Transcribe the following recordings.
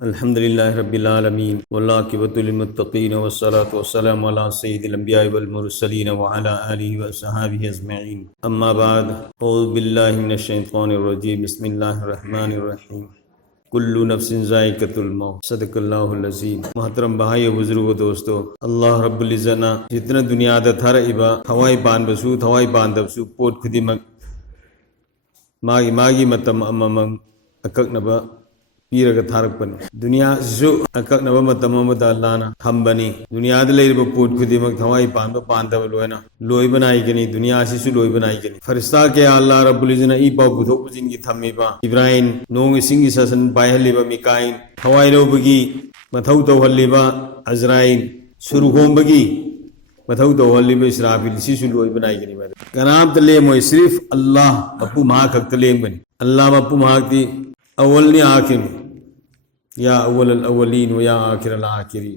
अल्हम्दुलिल्लाहि रब्बिल आलमीन वल्लाकिबतुल लिल्मुत्तक़ीन वस्सलातु वस्सलामु अला सय्यिदिल अंबियाइ वल मुरसलीन व अला आलिहि व अस्हाबिहि अजमईन अम्मा बाद औज़ु बिल्लाहि मिनश शैतानिर रजीम बिस्मिल्लाहिर रहमानिर रहीम कुल्लु नफ्सिन ज़ाइक़तुल मौत सदक़ल्लाहुल अज़ीम। मोहतरम भाइयों बुजुर्गों दोस्तों, अल्लाह रब्बुल इज़्ज़त ना जितना दुनियादा थारइबा थवाई पानबसु थवाई पानदबसु पोट खुदिमक मागी मागी मतम अममम अकक्नबा पीरगा थारकपन दुनिया जो अकक्नबा मतम अमदा अल्लाहना थम्बनी दुनियादा लेरिबा पोट खुदिमक थवाई पानबा पानदबा लोयना लोइबा नाइगनी दुनिया सिसु लोइबा नाइगनी फरिश्ता के अल्लाह रब्बुल इज़्ज़त ना ई पाउ बुथोक बुजिनगी थम्मिबा इब्राहिम नोंग इसिंगी ससन पायहलिबा मिकाइन थवाई लौबगी मथौ तौहलिबा अजराइल सुरुहोंबगी मथौ तौहलिबा इसराफिल सिसु लोइबा नाइगनी मद कनाम तले मोय सिर्फ अल्लाह मपु मा खक तलेंबनी अल्लाह मपु माकती अव्वल ने आखिर या अव्वल अल अव्वलीन व या आखिर अल आखिरीन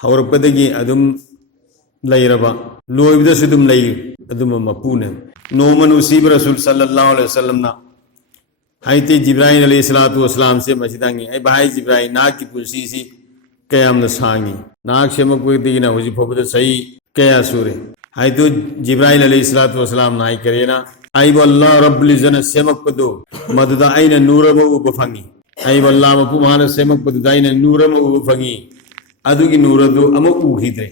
हौरपदगी अदुम लैरबा लोइबदसु दुम लै अदुम मपुने नोमन उसीब रसूल सल्लल्लाहु अलैहि वसल्लम ना हाइते जिब्राइल अलैहिस्सलातु वस्सलाम से मचिदांगी ए भाई जिब्राइल ना की पुलसी सी कयाम न सांगी नाक सेमक कोई ना हुजी फोबद सही कया सूरे हाइतो जिब्राइल अलैहिस्सलातु वस्सलाम नाई करेना आई अल्लाह रब्बुल इज़्ज़त सेमक पदो मददा आइना नूरम उब फंगी आई अल्लाह मपु मान सेमक पददा आइना नूरम उब फंगी अदुगी नूरदु अम उखिद्रे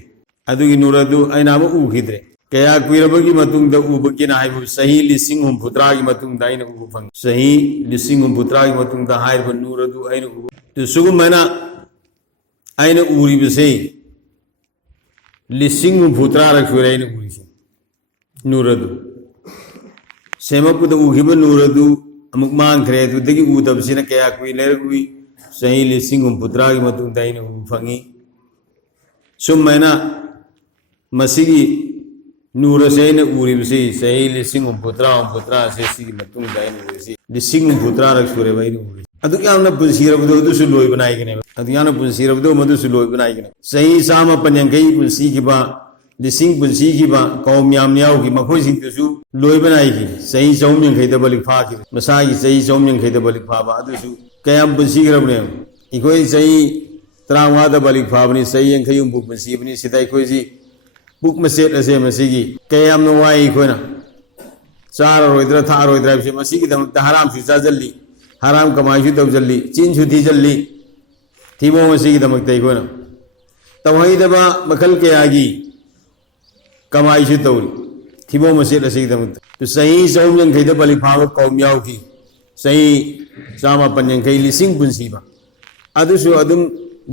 अदुगी नूरदु आइना अम उखिद्रे कया कुइरबगी मतुंगदा उबकी ना हाइबु सही लिसिंग हुम पुत्रागी मतुंगदा आइना उब फंगी सही लिसिंग हुम पुत्रागी मतुंगदा हाइबु नूरदु आइना उब तो सुगुमना आइना उरिबसे लिसिंग हुम पुत्रा रखुरे आइना उरिसे नूरदु सेमपुद उखिब नूरदु अमुक मांगखरे अदुदगी उदबसिना कया कुइ लेरगुई सही लिसिंग हुम पुत्रागी मतुंगदा आइना उब फंगी सुमैना मसिगी नूरसे आइना उरिबसे सही लिसिंग हुम पुत्रा से सिगी मतुंगदा आइना उरिसे लिसिंग हुम पुत्रा रखुरे आइना उरिसे अदु यामना पुलसीरबदो अदुसु लोइ बनाइगने अदु यामना पुलसीरबदो मदुसु लोइ बनाइगने सही सामा पन्यंगई पुलसी किबा लिसिंग पुलसी किबा कौम याम याव की मखोइ सिंगदुसु लोइ बनाइगी सही चौम्यं खैदा बलिक फाकी मसागी सही चौम्यं खैदा बलिक फाबा अदुसु कयाम पुलसी करबने इकोइ सही त्रावादा बलिक फाबनी सही यंखयुम बु पुलसीबनी सिदाई कोइ जी बुक मसेट असे मसिगी कयाम नवाई कोइना चार रोइद्रा था रोइद्रा से मसिगी दमक हराम सु चाजल्ली हराम कमाई तौजल्ली चीन थी जल्ली थीबो मसीगी दमकते कोना तवहीदबा मखल के आगी कमाई तौरी थीबो मसीद असीगी दमकते तो सही सौम यंखैद बलि फाब कौम यावकी सही चामा पन यंखै लिसिंग पुंसीबा अदुसु अदुम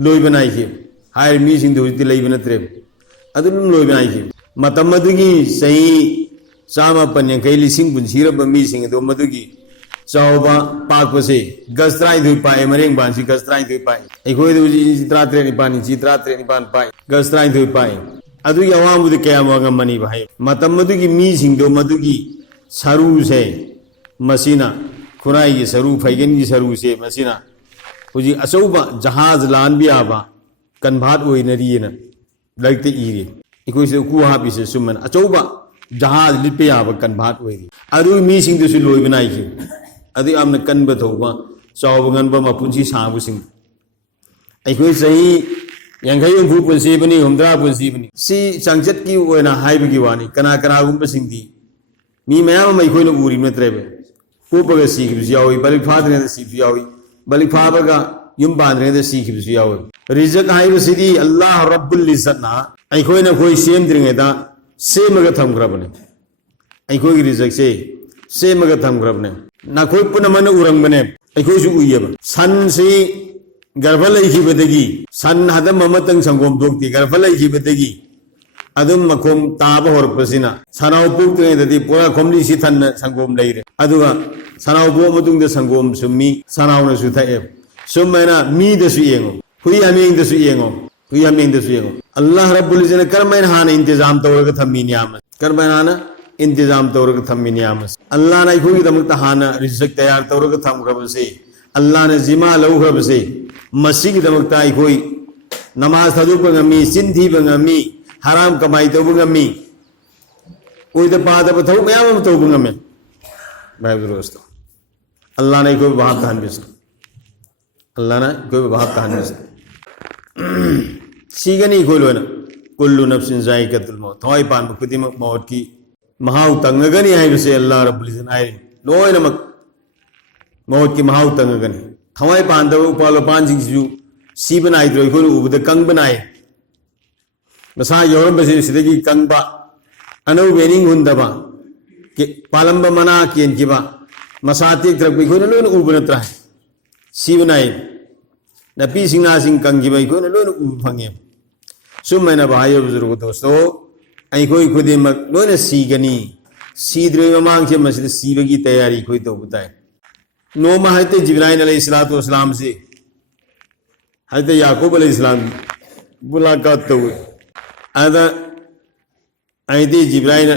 लोइ बनाइखि हायर मीसिंग दुजति लैब नत्रे अदुम लोइ बनाइखि मतम मदुगी सही चामा पन यंखै लिसिंग पुंसीरब मीसिंग दो मदुगी चावबा पाकपसे गज 32 पाए मरेंग बांसी गज 32 पाए अखोई दुजी 33 निपानी जी 33 निपान पाए गज 32 पाए अदुगी अवामुद कया मगमनी भाई मतम मदुगी मी सिंगदो मदुगी सरू से मसीना खुराई की सरू फैगन की सरू से मसीना हुजी अचौबा जहाज लान बियाबा कन्भाट ओइनरीना लैते इरी इकोइ से कु हापिसे सुमन अचौबा जहाज लिपे याबा कन्भाट ओइरी अदु मी सिंगदसु लोइ बनाइखि अदि आमने कन्ब थौबा चावब गनबा मपुंसी साबुसिंग अखोइ सही यंखै हुम पुंसीबनी हुमद्रा पुंसीबनी सी चांगचत की ओइना हाइबगी वानी कना कना गुंबा सिंगदी मी मयाम मैखोइना उरि नत्रेबे कोपगा सीखिबसु यावी बलिक फाद्रेदा सीखिबसु यावी बलिक फाबगा युम बांद्रेदा सीखिबसु यावी रिजक हाइबसिदी अल्लाह रब्बुल इज़्ज़त ना अखोइना खोइ सेमद्रिङेदा सेमगा थमग्रबने अखोइ रिजक से मगा थमग्रबने नाखोइ पुनमन उरंगबने अखोइसु उइयब सन से गर्भ लैखिबदगी सन हदम ममतंग संगोम दोक्ति गर्भ लैखिबदगी अदुम मखोम ताब होरपसिना सनाव पुक्तरेददी पुरा खोमली सि थन संगोम लैरे अदुगा सनाव बो मतुंगद संगोम सुमी सनावना सु थाए सुमैना मी दसु येंगो हुई हमेंग दसु येंगो हुई हमेंग दसु येंगो अल्लाह रब्बुल इज़्ज़त करमैन हान इंतजाम तौरगा थम्मी नियाम करमैन हान इंतजाम तौरग थम्मी नियामस अल्लाह ने अखोगी दमकता हाना रिजक तैयार तौरग थमग्रबसे अल्लाह ने जिमा लौग्रबसे मसीगी दमकता अखोई नमाज थदुप ngami sin thiba ngami haram kamai tauba ngami oida paada thau mayam tauba ngame भाई दोस्तों अल्लाह ने अखोई वहां थान बिस अल्लाह ना कोई भाग कहानी सीगनी कोई लोना कुल्लु नफ्सिन जायकातुल मौत थवाई पान खुदी मौत की महाउ तंगगनी है बसे अल्लाह रब्बुल इज्जत आए लोय नमक मौत की महाउ तंगगनी थवाई पान दो पालो पान जिंजु सी बनाई दो कोई उबद कंग बनाए मसा योरम बसे सिदगी कंग बा अनु बेनिंग हुंदबा के पालंब मना कियन किबा मसाती तरफ कोई लोन उबन त्राय सी बनाए नपी सिंगा सिंग कंग किबा कोई लोन उब फंगे सुम मैंने भाई बुजुर्ग दोस्तों आई कोई खुद लोन सीगनी सीद्रे ममांग से मस्जिद सीबगी तैयारी कोई तो बताए नोमा हजरत जिब्राइल अलैहिस्सलातु वस्सलाम से हजरत याकूब अलैहिस्सलाम मुलाकात तो हुई आदा हजरत जिब्राइल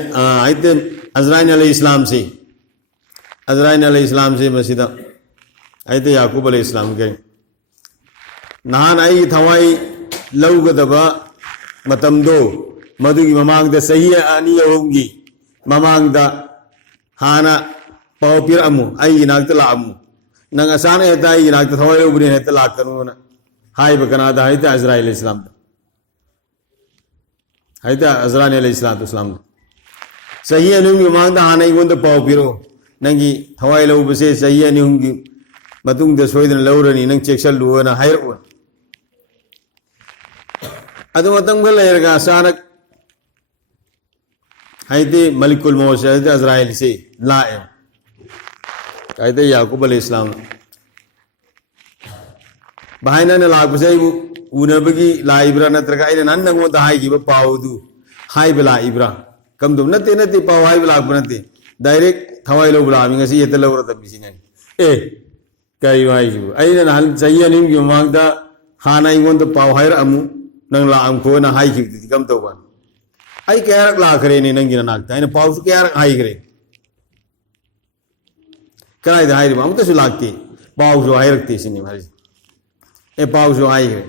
हजरत अज़राइल अलैहिस्सलाम से मस्जिद हजरत याकूब अलैहिस्सलाम के नहान आई थवाई लौगदबा मतमदो मधुगी ममांगदा सही अनी होंगी ममांगदा हाना पाव पिर अमु आई नागता लामु नंग असाना हेता आई नागता थवाई उबरी हेता लाकनुना हाय बकनादा हैता अज़राइल अलैहिस्सलाम हैता अज़राइल अलैहिस्सलाम सही अनुंगी ममांगदा हाना इगोंदा पाव पिरो नंगी थवाई लौबसे सही अनुंगी मतुंगदा सोयदन लौरनी नंग चेक्सल लुवना हायरओ अदु मतंग लेरगा अचानक हैते मलिकुल मौत से अज़राइल से लाए कहते याकूब अलैहिस्सलाम भाईना ने लाग से उनबगी लाइब्रा नत्रगा आइना नन नंगोदा हाइगिबा पावदु हाइबा लाइब्रा कम दुम नते नते पाव हाइबा लाग बनते direct थवाई low बुलामी ngasi yeta lawra ta bisingan kai wai ju aina hal sayanim gi mangda hana ingon da paw hair amu nang la am ko na hai ki kam to ban ai kaya la kare ni nang gina nakta ina paw su kaya hai kare kai da hai ri am to su lagti paw su hai rakti sini mari e paw su hai kare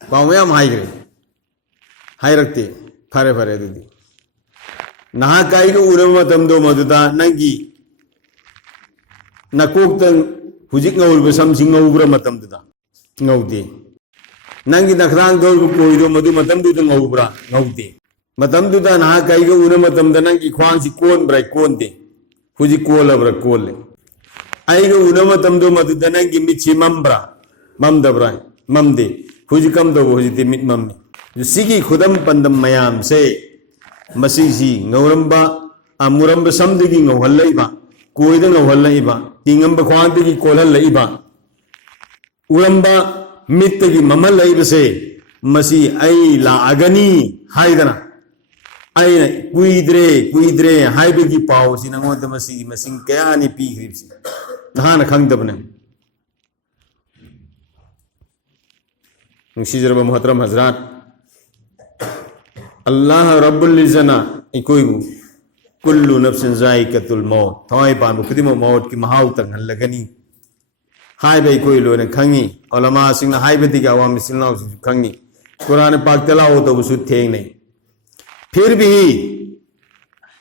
paw me am hai kare hai rakti fare fare didi na kai ko urama tam do maduda nangi nakok tang hujik ngawul ba sam sing ngawura matam duda ngawdi nangi nakrang dol ko koido madu matam du ngawbra ngawdi matam du da na kai go una matam da nangi khwang si kon brai kon de huji kola bra kole ai go una matam do madu da nangi michi mambra mam da brai mam de huji kam do huji te mit mam ni sigi khudam pandam mayam se masi si ngawramba amuramba samdigi ngawhallaiba koida ngawhallaiba tingamba khwang de kolhallaiba uramba मित्तगी ममल लैबसे मसी आई लागनी हाइदना आई कुइद्रे हाइबगी पाव सि नंगोद मसी मसिंग कयानि पीग्रिबसि नहान खंगदबने नुसिजरब मोहतरम हजरात अल्लाह रब्बुल इज्जना इकोइबु कुल्लु नफ्सिन जायकातुल मौत थवाई पान खुदिम मौत की महाउ तंग हल्लगनी हाय भाई कोई लोग ने खंगी ओलमा सिंह हाय बती का आवाम मिसलना खंगी कुरान पाक तलाओ तो उसु थेंग नहीं फिर भी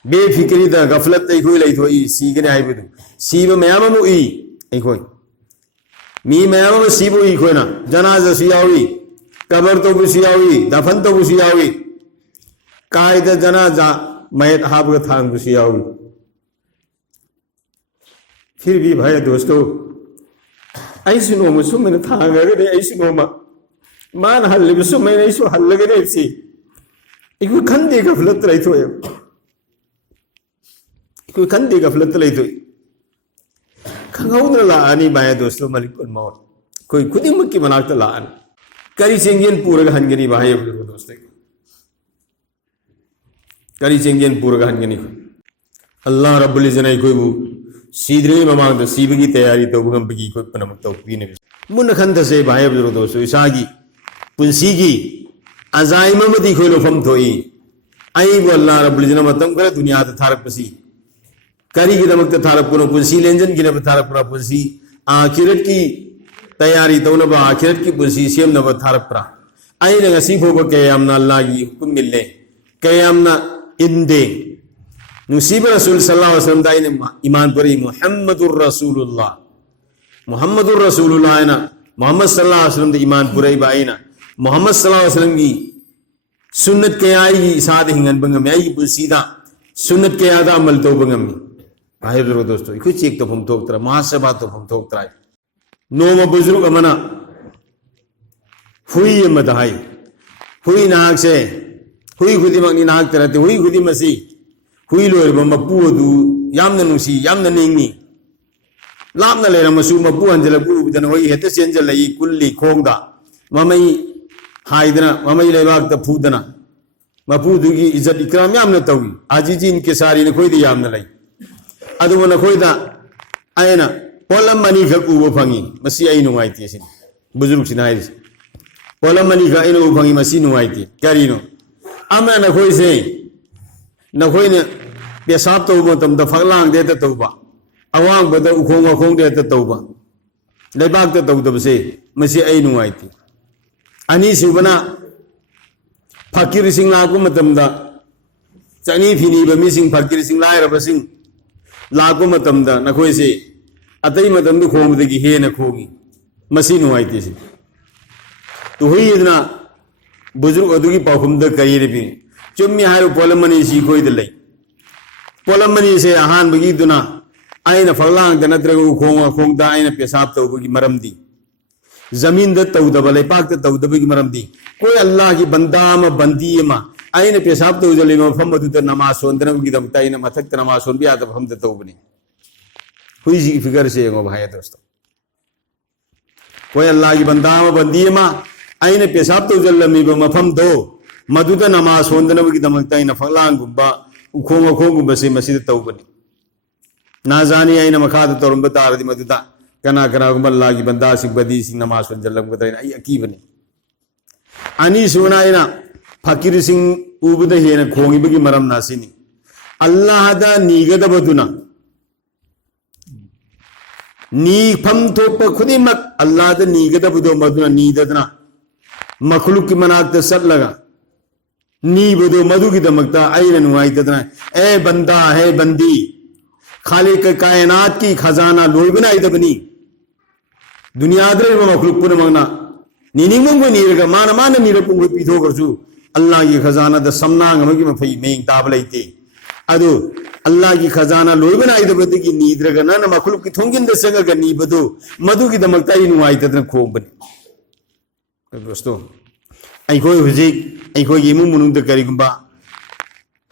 बेफिक्री दा गफलत तई कोई लई थोई सीगने हाय बदु सीब मयाम मु ई कोई मी मयाम सीबु ई कोई ना जनाजा सियावी कबर तो बुसियावी दफन तो बुसियावी कायदा जनाजा मैत हाब का थांग बुसियावी फिर भी भाई दोस्तों ऐसी नोम सुमन थांगरे ऐसी नोम मान हल्ले सुमन ऐसो हल्लगरे सी इको खंदे गफलत रही तो इको खंदे गफलत रही तो खंगौन लानी बाय दोस्तों मलिकुल मौत कोई खुद ही मुक्की बनात लान करी चेंगियन पूरा हनगनी बाय दोस्तों करी चेंगियन पूरा हनगनी अल्लाह रब्बुल इज्जत कोई सीधे ममांग तो सीबगी तैयारी तो बुगंबगी कोई पनमक तो पीने मुन खंद से भाई बुजुर्ग दोस्तों इसागी पुंसीगी अजाइमा मदी कोई लोफम थोई आई वो अल्लाह रब्बुल इज्जत मतम करे दुनिया त थारक पसी करी की दमक त थारक पुनो पुंसी लेंजन की न थारक पुरा पुंसी आखिरत की तैयारी तो न बा आखिरत की पुंसी सेम न ब थारक पुरा आई न ngasi फोबो के हमना अल्लाह की हुक्म मिलने के हमना इंदे नुसीब रसूल सल्लल्लाहु अलैहि वसल्लम दाइन ईमान परी मुहम्मदुर रसूलुल्लाह मुहम्मदुर रसूलुल्लाह ना मोहम्मद सल्लल्लाहु अलैहि वसल्लम द ईमान पुरई बाइना मोहम्मद सल्लल्लाहु अलैहि वसल्लम की सुन्नत के आई साथ हिंगन बंगम आई पुसीदा सुन्नत के आदा अमल तो बंगम भाई दोस्तों कुछ चेक तो हम थोकतरा महासभा तो हम थोकतरा नोम बुजुर्ग अमना हुई मदहाई हुई नाग से हुई खुदी मगनी नाग तरते हुई खुदी मसी हुई लोर मपू अदु यामना नुसी यामना नेंगी लामना लेना मसू मपू अंजल बुदन होई हेते सेंजल लई कुल्ली खोंगदा ममई हाइदना ममई लेबाक त फूदना मपू दुगी इज्जत इकराम यामना तवी आजीजी इनके सारी ने कोई दी यामना लई अदु न कोई दा आयना पोलम मनी खक उबो फंगी मसी आई नुंगाइती सिन बुजुर्ग सिन हाइस पोलम मनी खा इनो फंगी मसी नुंगाइती करिनो अमा न कोई से न कोई ने पेशाब तो मतम द फगलांग दे त तौबा अवांग बद उखोंग उखोंग दे त तौबा लेबाक त तौदबसे मसी आई नुंगाइती अनि सिबना फकीर सिंह लागु मतम दा चनी फिनी बमी सिंह फकीर सिंह लाय रबसिंग लागु मतम दा न कोई से अतई मतम दु खोंग दगी हे न खोगी मसी नुंगाइती से तो हुई इतना बुजुर्ग अदुगी पाखुम द कई रे भी चुम्मी हारो पोलमनी सी कोई दलई पोलमनी से आहान बगी दुना आइन फगलांग द नद्रग खोंग खोंग दा आइन पेशाब तौबगी मरम दी जमीन द तौदब लेपाक द तौदबगी मरम दी कोई अल्लाह की बंदा म बंदी मा आइन पेशाब तौजले म फम द नमाज सोंदनबगी दमता आइन मथक त नमाज सोन बिया द फम द तौबनी हुई जी फिगर से गो भाई दोस्तों कोई अल्लाह की बंदा म बंदी मा आइन पेशाब तौजलमी ब मफम दो मधुद नमाज सोंदनबगी दमता आइन फगलांग गुबा उखोंग उखोंग गुबा से मसीद तौबनी ना जानी आइन मखाद तौरम तारदी मधुदा कना कना गुबा अल्लाह की बंदा सिक बदी सिंह नमाज सोंजलम गदइन आई अकीबनी अनि सुना आइना फकीर सिंह उबद हेन खोंगिबगी मरम नासिनी अल्लाह दा नीगदबदुना नी फम थोप खुदिमक अल्लाह दा नीगदबदो मदुना नीददना मखलूक की मनाक सटलगा नी बदो मधु की दमकता आइन नुआइतदना ए बंदा है बंदी खालिक कायनात की खजाना लोई बनाई दबनी दुनिया दरे मखलूक पुन मंगना नीनिंगो नीरगा मान मान नीरपुंग पीथो करसु अल्लाह की खजाना द समनांग मगी मफई मेंग ताबलैते अदु अल्लाह की खजाना लोई बनाई दबदगी नीद्रगा न मखलूक की थोंगिन द संगगा नीबदो मधु की दमकता इ नुआइतदना खोबनी दोस्तों अखोई हुजिक अखोई इमुंग मनुंग द करिगुंबा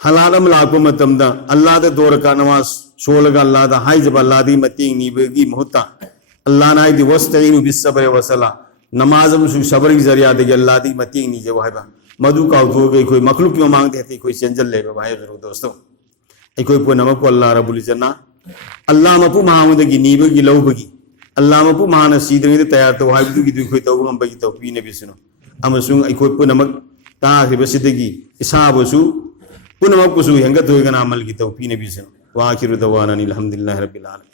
हलाल अम लाको मतमदा अल्लाह द दोरका नमाज सोलगा अल्लाह द हाइजब अल्लाह दी मतिंग नीबगी मुहता अल्लाह नाई दी वस्तईनु बिस्सब्र वसला नमाज अम सु सबर की जरिया दे अल्लाह दी मतिंग नीजे वाहिबा मधु का उठो गई कोई मखलूक की मांग देती कोई सेंजल ले भाई दोस्तों अखोई पुनमक को अल्लाह रब्बुल इज्जत अल्लाह मपु महामुदगी नीबगी लौबगी अल्लाह मपु महान सीद्रंग तैयार तो हाइबदुगी दुई कोई तौगम बगी तौपी ने बिसनो अमसुंग अखोई पुनमक ताखिबसिदगी इसाबसु पुनमक कुसु हेंगत होइगना अमल की तौपी ने बिसनो वाखिरु दवाना अल्हम्दुलिल्लाहि रब्बिल आलमीन।